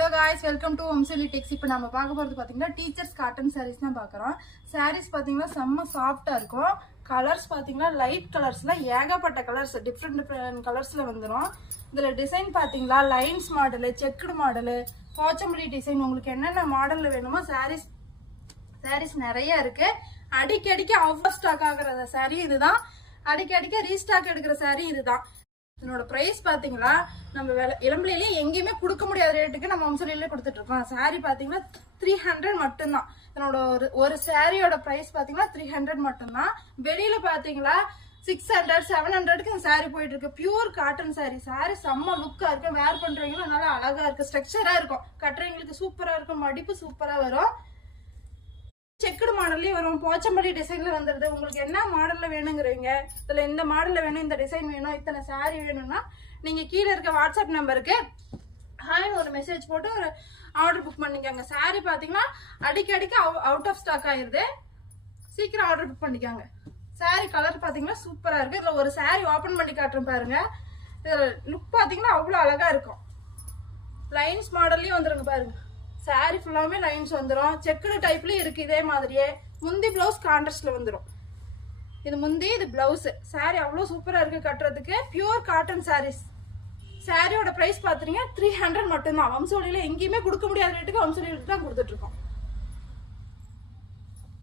Hello guys, welcome to வம்சலி டெக்ஸ். இப்போ நம்ம பார்க்க போகிறது பார்த்தீங்கன்னா டீச்சர்ஸ் காட்டன் சாரீஸ் தான் பார்க்குறோம். சாரீஸ் பார்த்தீங்கன்னா செம்ம சாஃப்டாக இருக்கும். கலர்ஸ் பார்த்தீங்கன்னா லைட் கலர்ஸில் ஏகப்பட்ட கலர்ஸ் டிஃப்ரெண்ட் டிஃப்ரெண்ட் கலர்ஸில் வந்துடும். இதில் டிசைன் பார்த்தீங்களா lines model, checked model, Pochampalli design, உங்களுக்கு என்னென்ன மாடலில் வேணுமோ சாரீஸ் நிறைய இருக்குது. அடிக்கடிக்கு அவுட் ஸ்டாக் ஆகிற சாரீ இதுதான், அடிக்கடிக்க ரீஸ்டாக் எடுக்கிற சாரீ இதுதான். இதனோட பிரைஸ் பாத்தீங்களா நம்ம இளம்பிலேயே எங்கேயுமே கொடுக்க முடியாத ரேட்டுக்கு நம்ம வம்சலியிலே கொடுத்துட்டு இருக்கோம். சாரி பாத்தீங்கன்னா 300 மட்டும்தான். இதனோட ஒரு சாரியோட பிரைஸ் பாத்தீங்கன்னா 300 மட்டும்தான். வெளியில பாத்தீங்களா 600 700க்கு இந்த சாரி போயிட்டு இருக்கு. பியூர் காட்டன் சாரி செம்ம லுக்கா இருக்கு. வேர் பண்றவங்களும் நல்லா அழகா இருக்கு, ஸ்ட்ரக்சரா இருக்கும், கட்டுறவங்களுக்கு சூப்பரா இருக்கும், மடிப்பு சூப்பரா வரும். செக்குடு மாடல்லையும் வரும், போச்சம்பள்ளி டிசைன்ல வந்துடுது. உங்களுக்கு என்ன மாடல்ல வேணுங்கிறீங்க, இதுல இந்த மாடல்ல வேணும், இந்த டிசைன் வேணும், இத்தனை சாரி வேணும்னா நீங்க கீழே இருக்க வாட்ஸ்அப் நம்பருக்கு ஹாய்னு ஒரு மெசேஜ் போட்டு ஒரு ஆர்டர் புக் பண்ணிக்கோங்க. சாரி பாத்தீங்கன்னா அடிக்கடிக்கு அவுட் ஆஃப் ஸ்டாக் ஆயிருது, சீக்கிரம் ஆர்டர் புக் பண்ணிக்கோங்க. சாரி கலர் பாத்தீங்கன்னா சூப்பரா இருக்கு. இதுல ஒரு சாரி ஓபன் பண்ணி காட்டுறேன் பாருங்க. இதுல லுக் பாத்தீங்கன்னா அவ்வளவு அழகா இருக்கும். லைன்ஸ் மாடல்லயும் வந்துருங்க பாருங்க. சாரி ஃபுல்லாமே லைன்ஸ் வந்துடும். செக்குடு டைப்லயும் இருக்கு இதே மாதிரியே. முந்தி பிளவுஸ் கான்ட்ராஸ்ட்ல வந்துடும். இது முந்தி, இது பிளவுஸ். சாரி அவ்வளோ சூப்பரா இருக்கு கட்டுறதுக்கு. Pure cotton sarees. சாரியோட பிரைஸ் பாத்தீங்கன்னா 300 மட்டும்தான். வம்சோலியில எங்கேயுமே கொடுக்க முடியாத ரேட்டுக்கு வம்சோலியில தான் கொடுத்துட்டு இருக்கோம்.